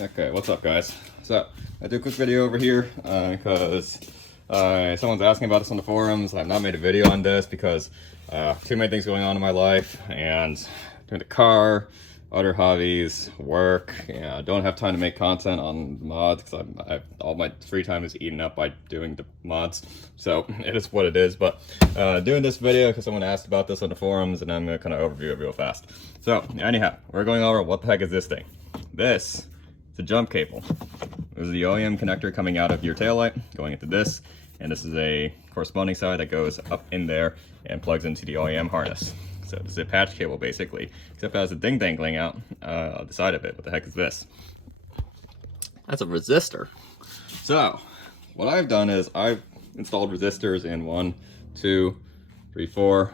Okay, what's up guys? So, I do a quick video over here because someone's asking about this on the forums. I've not made a video on this because too many things going on in my life and doing the car, other hobbies, work. Yeah, I don't have time to make content on mods because all my free time is eaten up by doing the mods. So, it is what it is. But doing this video because someone asked about this on the forums and I'm going to kind of overview it real fast. So, anyhow, we're going over what the heck is this thing. This is a jump cable. This is the OEM connector coming out of your taillight, going into this, and this is a corresponding side that goes up in there and plugs into the OEM harness. So this is a patch cable basically, except it has a thing dangling out the side of it. What the heck is this? That's a resistor. So what I've done is I've installed resistors in 1, 2, 3, 4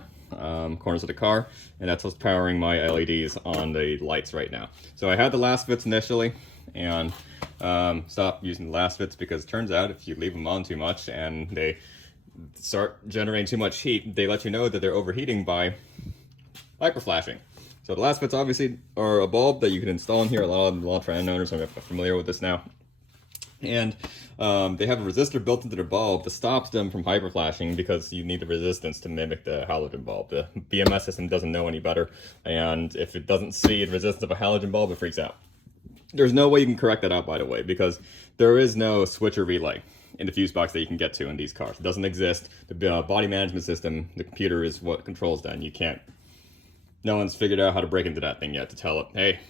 corners of the car, and that's what's powering my LEDs on the lights right now. So I had the last fits initially and stopped using the last fits because it turns out if you leave them on too much and they start generating too much heat, they let you know that they're overheating by hyper flashing. So the last fits obviously are a bulb that you can install in here. A lot of elantra owners are familiar with this now. And they have a resistor built into their bulb that stops them from hyper flashing because you need the resistance to mimic the halogen bulb. The BMS system doesn't know any better, and if it doesn't see the resistance of a halogen bulb, it freaks out. There's no way you can correct that out, by the way, because there is no switcher relay in the fuse box that you can get to in these cars. It doesn't exist. The body management system, the computer, is what controls that, and you can't. No one's figured out how to break into that thing yet to tell it, hey,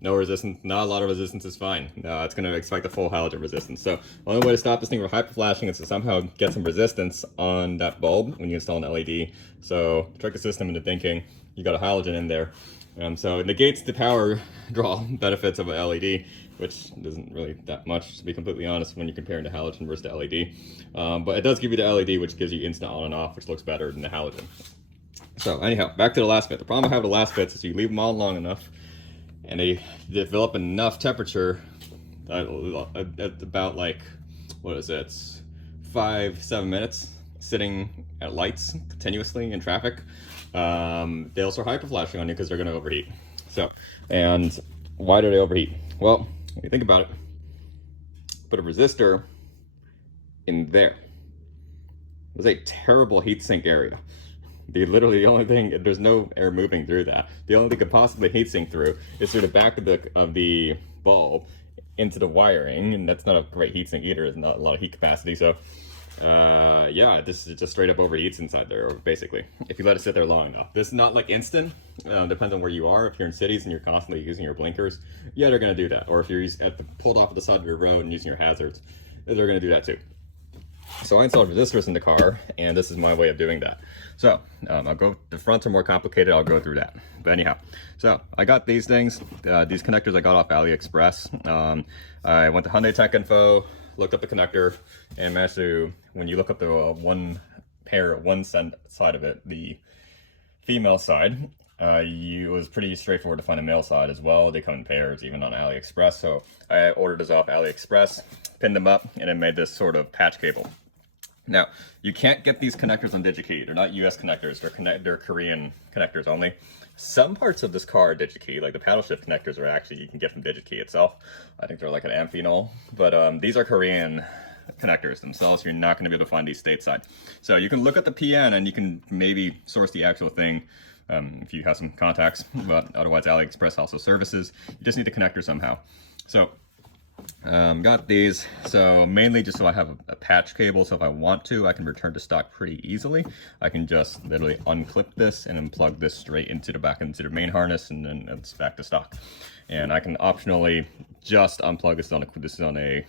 no resistance, not a lot of resistance is fine. It's going to expect a full halogen resistance. So the only way to stop this thing from hyper flashing is to somehow get some resistance on that bulb when you install an LED. So trick the system into thinking you got a halogen in there. So it negates the power draw benefits of an LED, which isn't really that much, to be completely honest, when you're comparing the halogen versus the LED. But it does give you the LED, which gives you instant on and off, which looks better than the halogen. So anyhow, back to the last fit. The problem I have with the last fits is you leave them on long enough, and they develop enough temperature at about, like, what is it, 5-7 minutes sitting at lights continuously in traffic. They'll start hyper flashing on you because they're going to overheat. So, and why do they overheat? Well, when you think about it, put a resistor in there. It's a terrible heat sink area. Literally the only thing, there's no air moving through that. The only thing could possibly heat sink through is through the back of the bulb into the wiring, and that's not a great heat sink either. There's not a lot of heat capacity. So yeah, this is just straight up overheats inside there, basically, if you let it sit there long enough. This is not like instant. Depends on where you are. If you're in cities and you're constantly using your blinkers, yeah, they're going to do that. Or if you're pulled off of the side of your road and using your hazards, they're going to do that too. So I installed resistors in the car, and this is my way of doing that. So I'll go, the fronts are more complicated, I'll go through that. But anyhow, so I got these things, these connectors I got off AliExpress. I went to Hyundai Tech Info, looked up the connector, and managed to, when you look up the one side of it, the female side, it was pretty straightforward to find a male side as well. They come in pairs, even on AliExpress. So I ordered this off AliExpress, pinned them up, and it made this sort of patch cable. Now, you can't get these connectors on DigiKey. They're not US connectors, they're Korean connectors only. Some parts of this car are DigiKey, like the paddle shift connectors are actually, you can get from DigiKey itself. I think they're like an amphenol, but these are Korean connectors themselves. You're not going to be able to find these stateside. So you can look at the PN and you can maybe source the actual thing if you have some contacts, but otherwise AliExpress also services. You just need the connector somehow. So got these, so mainly just so I have a patch cable, so if I want to, I can return to stock pretty easily. I can just literally unclip this and then plug this straight into the main harness, and then it's back to stock. And I can optionally just unplug this on a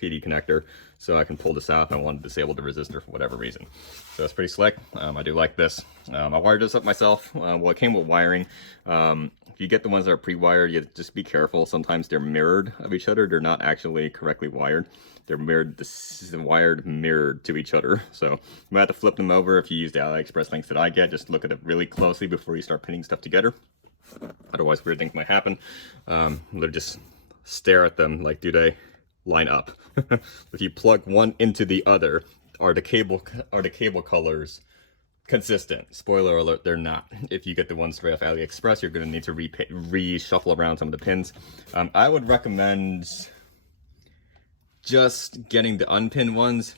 PD connector, so I can pull this out if I want to disable the resistor for whatever reason. So it's pretty slick. I do like this. I wired this up myself. Well, it came with wiring. If you get the ones that are pre-wired, you just be careful. Sometimes they're mirrored of each other. They're not actually correctly wired. They're wired mirrored to each other. So you might have to flip them over. If you use the AliExpress links that I get, just look at it really closely before you start putting stuff together. Otherwise, weird things might happen. Literally just stare at them, like, do they line up? If you plug one into the other, are the cable colors consistent. Spoiler alert, they're not. If you get the ones straight off AliExpress, you're going to need to reshuffle around some of the pins. I would recommend just getting the unpinned ones.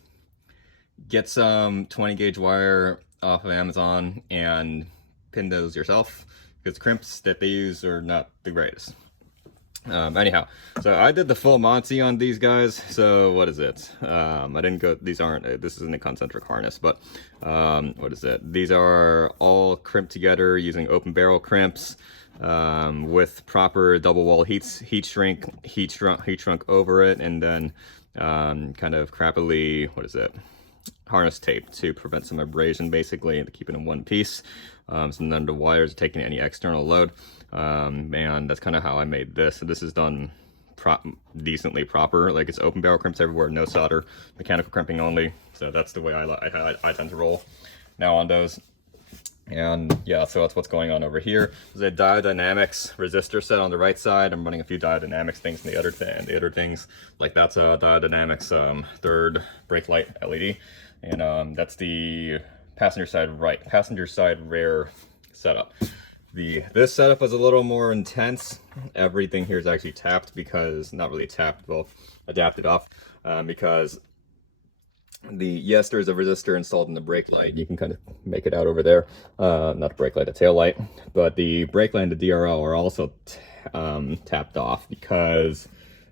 Get some 20 gauge wire off of Amazon and pin those yourself, because crimps that they use are not the greatest. Anyhow, so I did the full Monty on these guys. So what is it? I didn't go, these aren't, this isn't a concentric harness, but what is it? These are all crimped together using open barrel crimps with proper double wall heat shrunk over it, and then kind of crappily, what is it? Harness tape to prevent some abrasion, basically, and to keep it in one piece. So none of the wires are taking any external load. And that's kind of how I made this. So this is done decently proper. Like, it's open barrel crimps everywhere, no solder, mechanical crimping only. So that's the way I tend to roll now on those. And yeah, so that's what's going on over here. There's a Diodynamics resistor set on the right side. I'm running a few Diodynamics things in the other things. Like, that's a Diodynamics third brake light LED. And that's the passenger side rear setup. This setup is a little more intense. Everything here is actually tapped, because, not really tapped, well, adapted off, because yes, there's a resistor installed in the brake light. You can kind of make it out over there. Not the brake light, the tail light. But the brake light and the DRL are also tapped off, because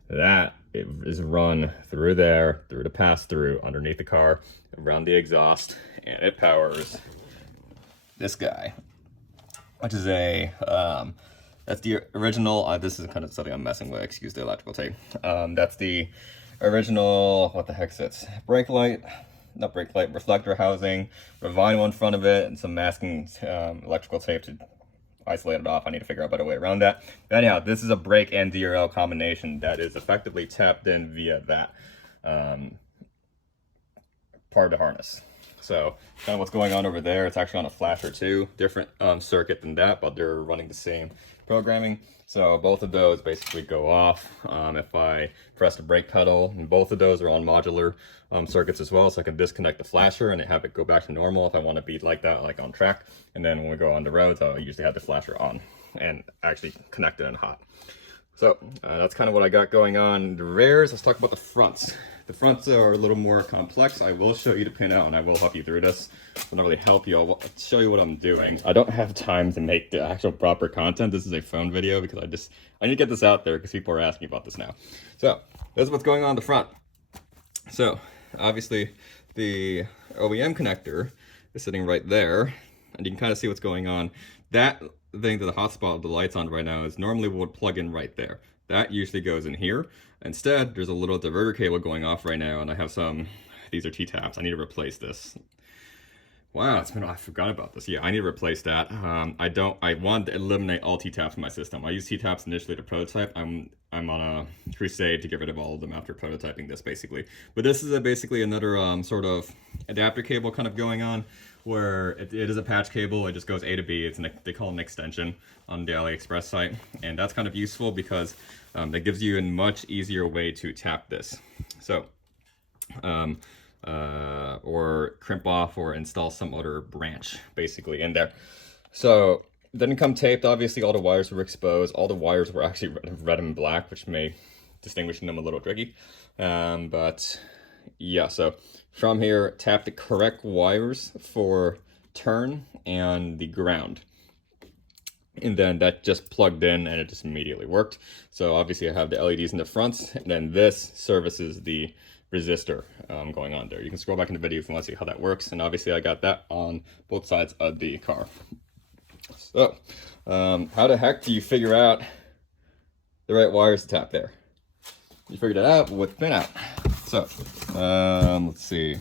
that is run through there, through the pass-through, underneath the car, around the exhaust, and it powers this guy, which is a, that's the original, this is kind of something I'm messing with, excuse the electrical tape. That's the original, what the heck's it? Brake light, not brake light, reflector housing, with vinyl in front of it, and some masking electrical tape to isolate it off. I need to figure out a better way around that. But anyhow, this is a brake and DRL combination that is effectively tapped in via that part of the harness. So kind of what's going on over there, it's actually on a flasher too, different circuit than that, but they're running the same programming. So both of those basically go off if I press the brake pedal, and both of those are on modular circuits as well, so I can disconnect the flasher and have it go back to normal if I want to be like that, like on track. And then when we go on the roads, I'll usually have the flasher on and actually connect it in hot. So that's kind of what I got going on. The rears, let's talk about the fronts. The fronts are a little more complex. I will show you the pin out, and I will help you through this. I'll not really help you, I'll show you what I'm doing. I don't have time to make the actual proper content. This is a phone video because I need to get this out there because people are asking about this now. So this is what's going on the front. So obviously the OEM connector is sitting right there, and you can kind of see what's going on. That thing that the hotspot, the light's on right now, is normally would plug in right there. That usually goes in here. Instead, there's a little diverter cable going off right now, and I have these are T-taps. I need to replace this. Wow, I forgot about this. Yeah, I need to replace that. I want to eliminate all T-taps in my system. I used T-taps initially to prototype. I'm on a crusade to get rid of all of them after prototyping this, basically. But this is basically another sort of adapter cable kind of going on, where it is a patch cable. It just goes A to B. They call it an extension on the AliExpress site, and that's kind of useful because that gives you a much easier way to tap this. So, or crimp off or install some other branch basically in there. So didn't come taped. Obviously, all the wires were exposed. All the wires were actually red and black, which may distinguishing them a little tricky. But yeah, so from here, tap the correct wires for turn and the ground. And then that just plugged in and it just immediately worked. So obviously I have the LEDs in the front, and then this services the resistor going on there. You can scroll back in the video if you want to see how that works. And obviously I got that on both sides of the car. So how the heck do you figure out the right wires to tap there? You figured it out with the pin out. So let's see.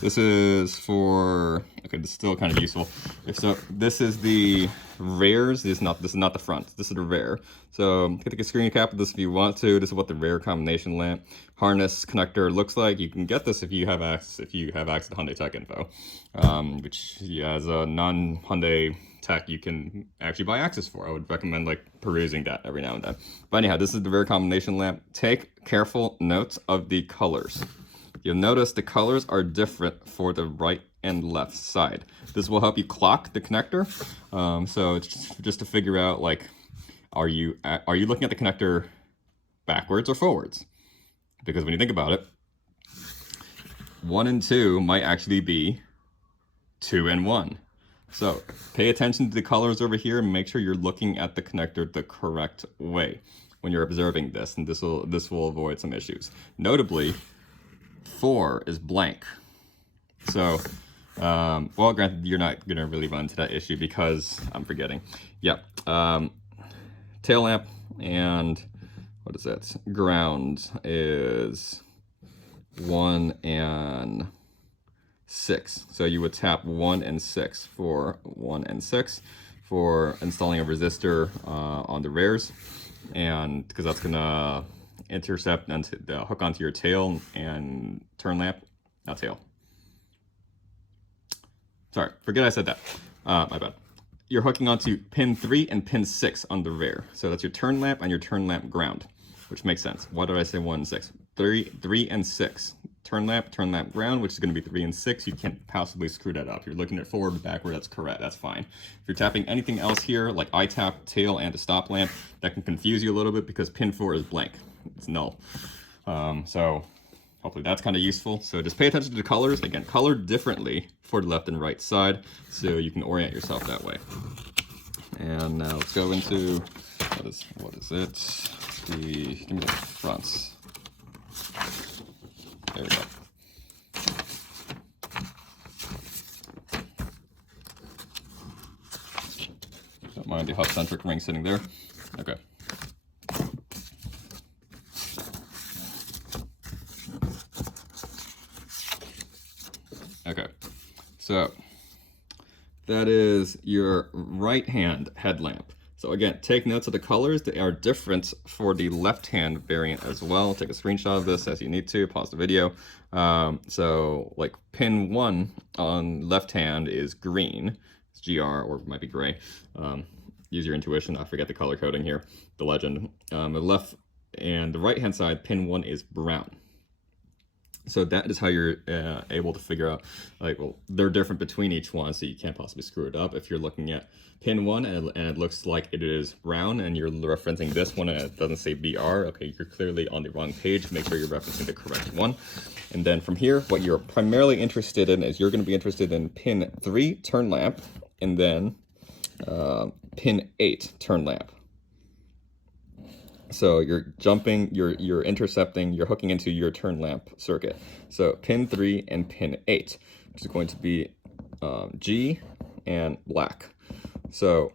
This is for, okay, this is still kind of useful. So this is the rears. This is not the front. This is the rear. So take a screen cap of this if you want to. This is what the rear combination lamp harness connector looks like. You can get this if you have access to Hyundai Tech Info, which, yeah, as a non-Hyundai tech, you can actually buy access for. I would recommend like perusing that every now and then. But anyhow, this is the rear combination lamp. Take careful notes of the colors. you'll notice the colors are different for the right and left side. This will help you clock the connector. So it's just to figure out, like, are you looking at the connector backwards or forwards? Because when you think about it, 1 and 2 might actually be 2 and 1. So pay attention to the colors over here and make sure you're looking at the connector the correct way when you're observing this, and this will avoid some issues. Notably, 4 is blank. So, well, granted, you're not gonna really run into that issue because I'm forgetting. Yep, tail lamp and what is that? Ground is 1 and 6. So you would tap 1 and 6 for 1 and 6 for installing a resistor on the rears, and because that's gonna intercept and hook onto your tail and turn lamp, not tail. Sorry, forget I said that. My bad. You're hooking onto pin 3 and pin 6 on the rear. So that's your turn lamp and your turn lamp ground, which makes sense. Why did I say 1 and 6? 3 and 6. Turn lamp ground, which is going to be 3 and 6. You can't possibly screw that up. You're looking at forward, backward, that's correct. That's fine. If you're tapping anything else here, like I tap, tail, and a stop lamp, that can confuse you a little bit because pin 4 is blank. It's null. So hopefully that's kind of useful. So just pay attention to the colors. Again, colored differently for the left and right side, so you can orient yourself that way. And now let's go into, what is it? Give me the fronts. There we go. Don't mind the hub-centric ring sitting there. Okay. Okay, so that is your right-hand headlamp. So again, take notes of the colors. They are different for the left-hand variant as well. Take a screenshot of this as you need to, pause the video. So like pin 1 on left hand is green, it's GR, or it might be gray. Use your intuition, I forget the color coding here, the legend. The left and the right-hand side, pin 1 is brown. So that is how you're able to figure out, like, well, they're different between each one, so you can't possibly screw it up. If you're looking at pin 1 and it looks like it is brown and you're referencing this one and it doesn't say BR, okay, you're clearly on the wrong page. Make sure you're referencing the correct one. And then from here, what you're primarily interested in is you're going to be interested in pin 3, turn lamp, and then pin 8, turn lamp. So you're jumping, you're intercepting, you're hooking into your turn lamp circuit. So pin 3 and pin 8, which is going to be G and black. So,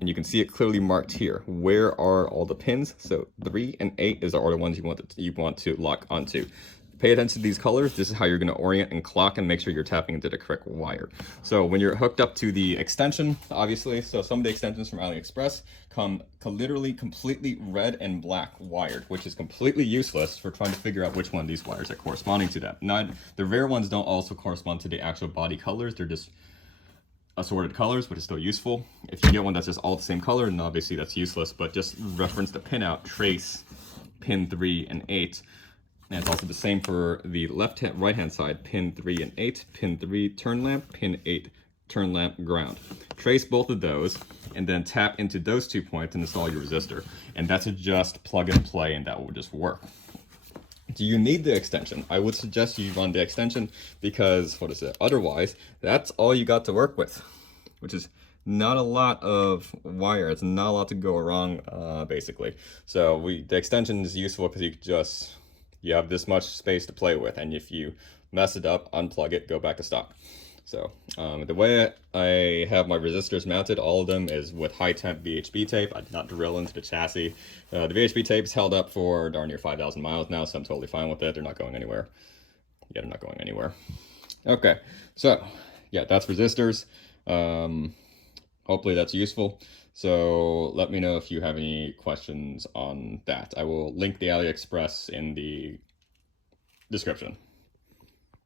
and you can see it clearly marked here. Where are all the pins? So 3 and 8 are the ones you want to lock onto. Pay attention to these colors. This is how you're going to orient and clock and make sure you're tapping into the correct wire. So when you're hooked up to the extension, obviously, so some of the extensions from AliExpress come literally completely red and black wired, which is completely useless for trying to figure out which one of these wires are corresponding to that. The rare ones don't also correspond to the actual body colors. They're just assorted colors, but it's still useful. If you get one that's just all the same color, then obviously that's useless, but just reference the pinout, trace pin 3 and 8. And it's also the same for the right hand side, pin 3 and 8, pin 3 turn lamp, pin 8 turn lamp ground. Trace both of those and then tap into those 2 points and install your resistor. And that's just plug and play, and that will just work. Do you need the extension? I would suggest you run the extension because, otherwise, that's all you got to work with, which is not a lot of wire. It's not a lot to go wrong, basically. So the extension is useful because you have this much space to play with, and if you mess it up, unplug it, go back to stock. So the way I have my resistors mounted, all of them is with high temp VHB tape. I did not drill into the chassis. The VHB tape's held up for darn near 5,000 miles now, so I'm totally fine with it. They're not going anywhere. Yeah, they're not going anywhere. Okay, so yeah, that's resistors. Hopefully that's useful. So let me know if you have any questions on that. I will link the AliExpress in the description.